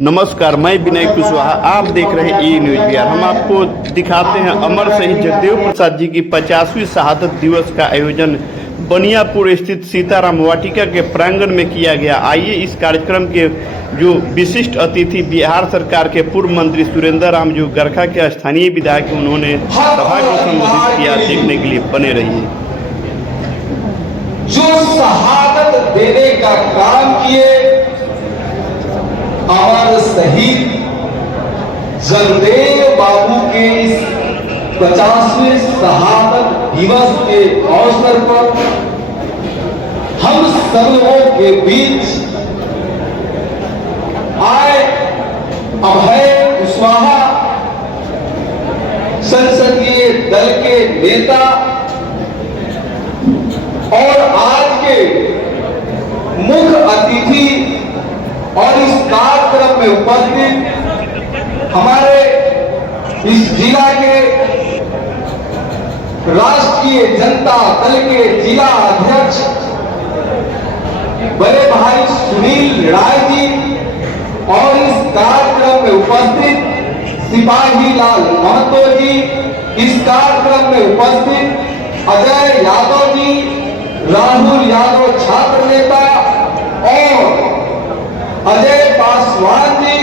नमस्कार, मैं विनय कुशवाहा। आप देख रहे हैं ई न्यूज बिहार। हम आपको दिखाते हैं अमर शहीद जगदेव प्रसाद जी की 50वीं शहादत दिवस का आयोजन बनियापुर स्थित सीताराम वाटिका के प्रांगण में किया गया। आइए इस कार्यक्रम के जो विशिष्ट अतिथि बिहार सरकार के पूर्व मंत्री सुरेंद्र राम जो गरखा के स्थानीय विधायक उन्होंने सभा को संबोधित किया, देखने के लिए बने रहिए। जो शहादत देने का काम किए अमर शहीद जगदेव बाबू के इस 50वें शहादत दिवस के अवसर पर हम सब लोगों के बीच आए अभय कुशवाहा संसदीय दल के नेता और आज के मुख्य अतिथि और इस कार्यक्रम में उपस्थित हमारे इस जिला के राष्ट्रीय जनता दल के जिला अध्यक्ष बड़े भाई सुनील राय जी और इस कार्यक्रम में उपस्थित सिपाही लाल महतो जी, इस कार्यक्रम में उपस्थित अजय यादव जी, राहुल यादव छात्र नेता और अजय पासवान जी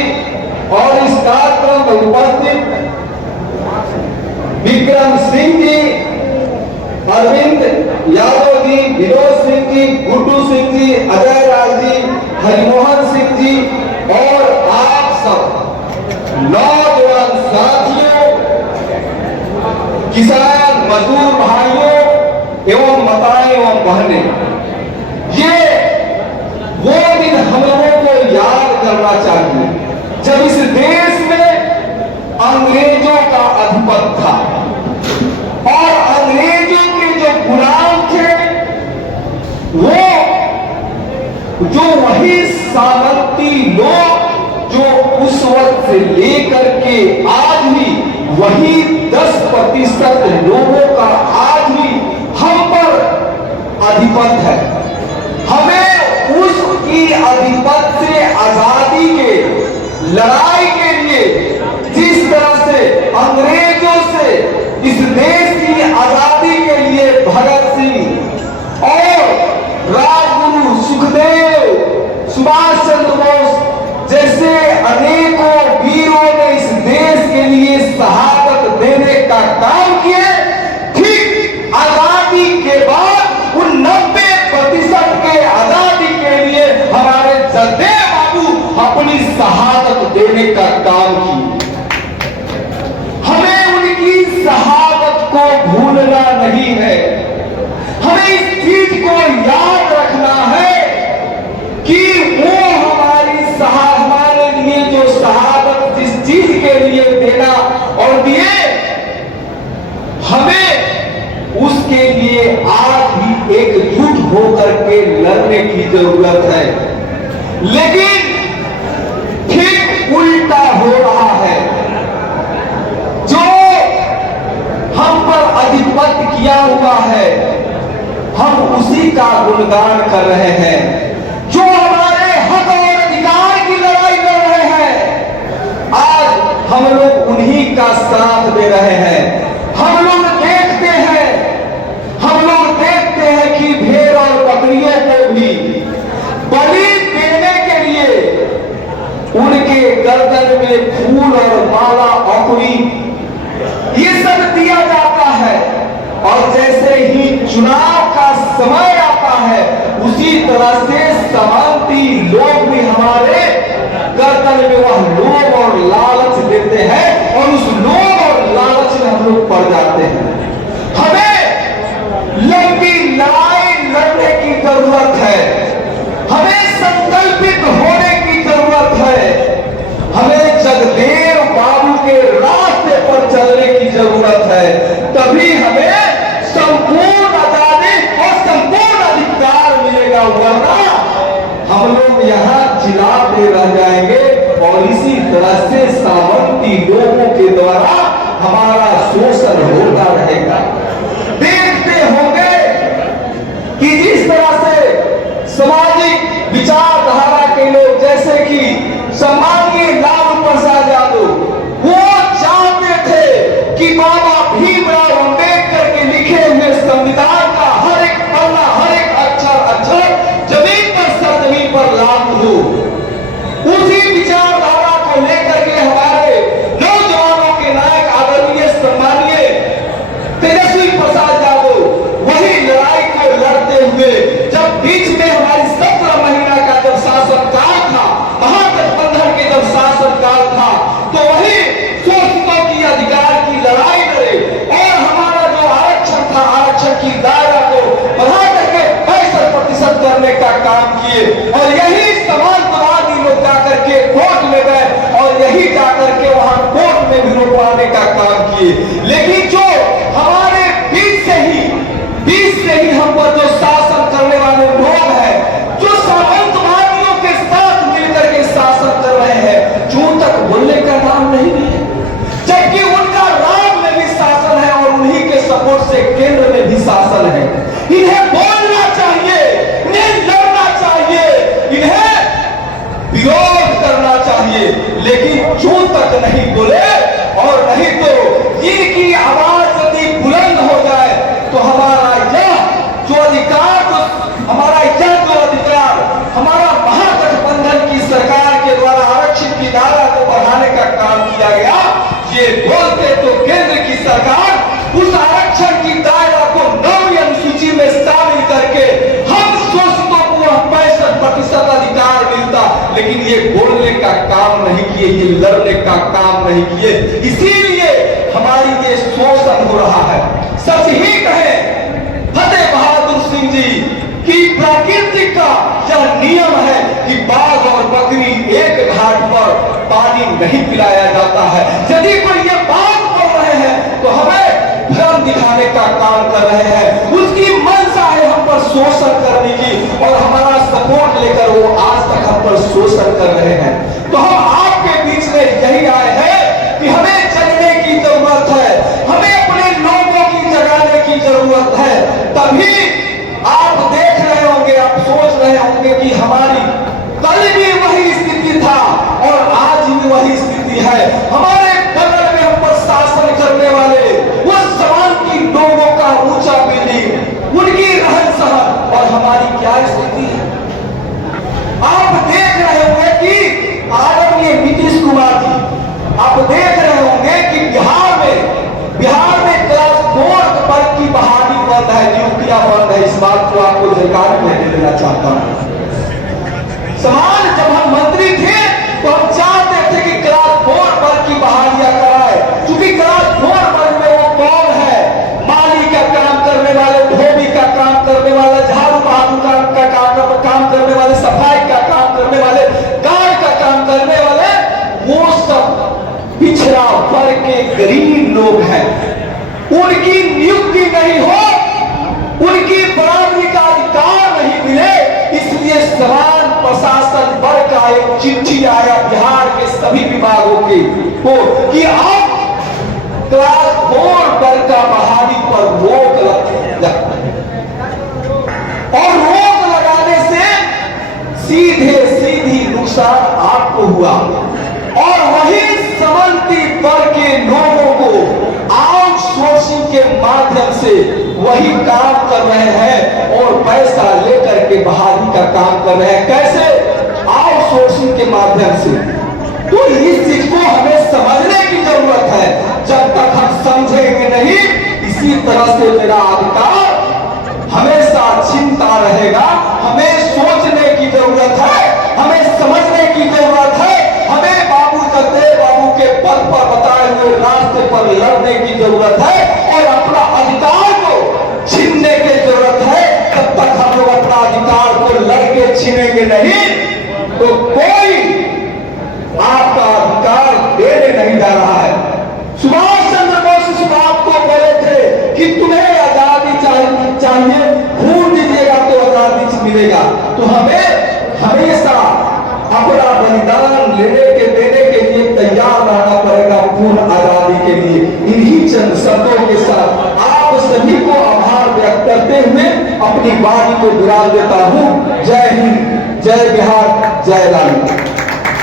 और इस कार्यक्रम में उपस्थित विक्रम सिंह जी, अरविंद यादव जी, विनोद सिंह जी, गुड्डू सिंह जी, अजय राज जी, हरिमोहन सिंह जी और आप सब नौजवान साथियों, किसान मजदूर भाइयों एवं माताएं एवं बहनें, ये वो दिन हम लोगों को याद करना चाहिए जब इस देश में अंग्रेजों का आधिपत्य था और अंग्रेजों के जो गुलाम थे वो जो वही सामंती लोग जो उस वक्त से लेकर के आज भी वही 10% लोगों का आज भी हम पर आधिपत्य है। हमें उसकी आधिपत्य से आजादी के लड़ाई के लिए जिस तरह से अंग्रेजों से इस देश की आजादी के लिए भगत सिंह और राजगुरु सुखदेव, सुभाष चंद्र बोस जैसे अनेकों वीरों ने इस देश के लिए शहादत देने का काम किए, ठीक आजादी के बाद उन 90% के आजादी के लिए हमारे जगदेव बाबू अपनी शहादत देने का काम किए। हमें उनकी शहादत को भूलना नहीं है, हमें इस चीज को याद रखना है कि वो हमारे लिए जो शहादत जिस चीज के लिए देना और दिए, हमें उसके लिए आज भी एकजुट होकर के लड़ने की जरूरत है। लेकिन ठीक उल्टा हो रहा है, जो हम पर आधिपत्य किया हुआ है हम उसी का गुणगान कर रहे हैं। जो हमारे हक और अधिकार की लड़ाई कर रहे हैं आज हम लोग उन्हीं का साथ दे रहे हैं। हम लोग देखते हैं कि भेड़ और बकरियों को भी बलि देने के लिए उनके गर्दन में फूल और माला औकड़ी ये सब दिया जाता है, और जैसे ही चुनाव का समय आता है उसी तरह से समांती लोग भी हमारे गर्दन में वह लोभ और लालच देते हैं और उस लोभ और लालच में हम लोग पड़ जाते हैं। हमें लंबी लड़ाई लड़ने की जरूरत है, हमें संकल्पित होने की जरूरत है, हमें जगदेव बाबू के रास्ते पर चलने की जरूरत है। तभी हमें संपूर्ण आजादी और संपूर्ण अधिकार मिलेगा, वरना हम लोग यहाँ चिल्लाते रह जाएंगे और इसी तरह से सामंती लोगों के द्वारा हमारा शोषण होता रहेगा। देखते होंगे कि जिस तरह से सामाजिक विचारधारा के लोग जैसे कि सम्माननीय लेकिन जो हमारे बीच से ही हम पर जो शासन करने वाले लोग हैं, जो सामंतवादियों के साथ मिलकर के शासन कर रहे हैं, जूं तक बोलने का नाम नहीं है, जबकि उनका राम में भी शासन है और उन्हीं के सपोर्ट से केंद्र में भी शासन है। इन्हें बोलना चाहिए, इन्हें लड़ना चाहिए, इन्हें विरोध करना चाहिए, लेकिन जूं तक नहीं बोले और नहीं तो इनकी आवाज यदि बुलंद हो जाए तो हमारा यह जो अधिकार, हमारा महागठबंधन की सरकार के द्वारा आरक्षण की धारा को बढ़ाने का काम किया गया, ये बोलते तो केंद्र की सरकार उस आरक्षण की दायरा को 9वीं अनुसूची में शामिल करके हम शोषितों को 65% अधिकार मिलता, लेकिन ये बोलने का काम नहीं किए, ये लड़ने का काम नहीं किए, इसीलिए हमारी ये शोषण हो रहा है। सच ही कहें फतेह बहादुर सिंह जी कि प्रकृति का यह नियम है कि बाघ और बकरी एक घाट पर पानी नहीं पिलाया जाता है। यदि कोई ये बात बोल रहे हैं तो हमें भ्रम दिखाने का काम कर रहे हैं, उसकी मंशा है हम पर शोषण करने की और हमारा सपोर्ट लेकर वो आज तक हम पर शोषण कर रहे हैं। तो हम आपके बीच में यही आए हैं कि हमें जगने की जरूरत है, हमें अपने लोगों की जगाने की जरूरत है। तभी आप देख रहे होंगे, आप सोच रहे होंगे कि हमारी कल भी वही स्थिति था और आज भी वही स्थिति है। हमारे बगल में हम पर शासन करने वाले उस जमाने की लोगों का ऊंचा बिल्डिंग, उनकी रहन सहन और हमारी क्या स्थिति है। आप देख रहे होंगे कि आदरणीय नीतीश कुमार जी, आप देख रहे होंगे कि बिहार में क्लास 4 वर्ग की बहाली बंद है, नियुक्तियां बंद है। इस बात को आपको जानकारी मैं देना चाहता हूं। समान जब हम मंत्री थे तो हम चाहते थे कि क्लास 4 वर्ग की बहालियां कराए, क्योंकि क्लास 4 वर्ग में वो कौन है, माली का काम करने वाले, धोबी का काम करने वाले, झाड़ू बहादुर का काम करने वाले, सफाई का काम करने वाले, गार्ड का काम करने वाले, वो सब पिछड़ा वर्ग के गरीब लोग हैं। उनकी नियुक्ति नहीं हो, उनकी बराबरी का अधिकार नहीं मिले, इसलिए समान प्रशासन वर्ग का एक चिट्ठी आया बिहार के सभी विभागों के को कि अब क्लास 4 वर्ग का बहाली पर रोक और रोक लगाने से सीधी नुकसान आपको हुआ और वही समन्ती वर्ग के लोगों को आउटसोर्सिंग के माध्यम से वही काम कर रहे हैं और पैसा लेकर के बहाली का काम कर रहे हैं। कैसे? आउटसोर्सिंग के माध्यम से। तो इस चीज को हमें समझने की जरूरत है। जब तक हम समझेंगे नहीं, इसी तरह से मेरा अधिकार हमेशा चिंता रहेगा। हमें सोचने की जरूरत है, हमें समझने की जरूरत है, हमें बाबू जगदेव बाबू के पद पर बताए हुए रास्ते पर लड़ने की जरूरत है और अपना अधिकार को छीनने की जरूरत है। तब तक हम लोग अपना अधिकार को लड़के छीनेंगे नहीं तो कोई आपका अधिकार देने नहीं जा रहा है। सुभाष चंद्र बोस इस बात को बोले थे कि तुम्हें आजादी चाहिए, खून दीजिएगा तो आजादी मिलेगा। तो हमें हमेशा अपना बलिदान देने के लिए तैयार रहना पड़ेगा पूर्ण आजादी के लिए। इन्हीं चंद शब्दों के साथ आप सभी को आभार व्यक्त करते हुए अपनी वाणी को विराम देता हूं। जय हिंद, जय बिहार, जय लाल।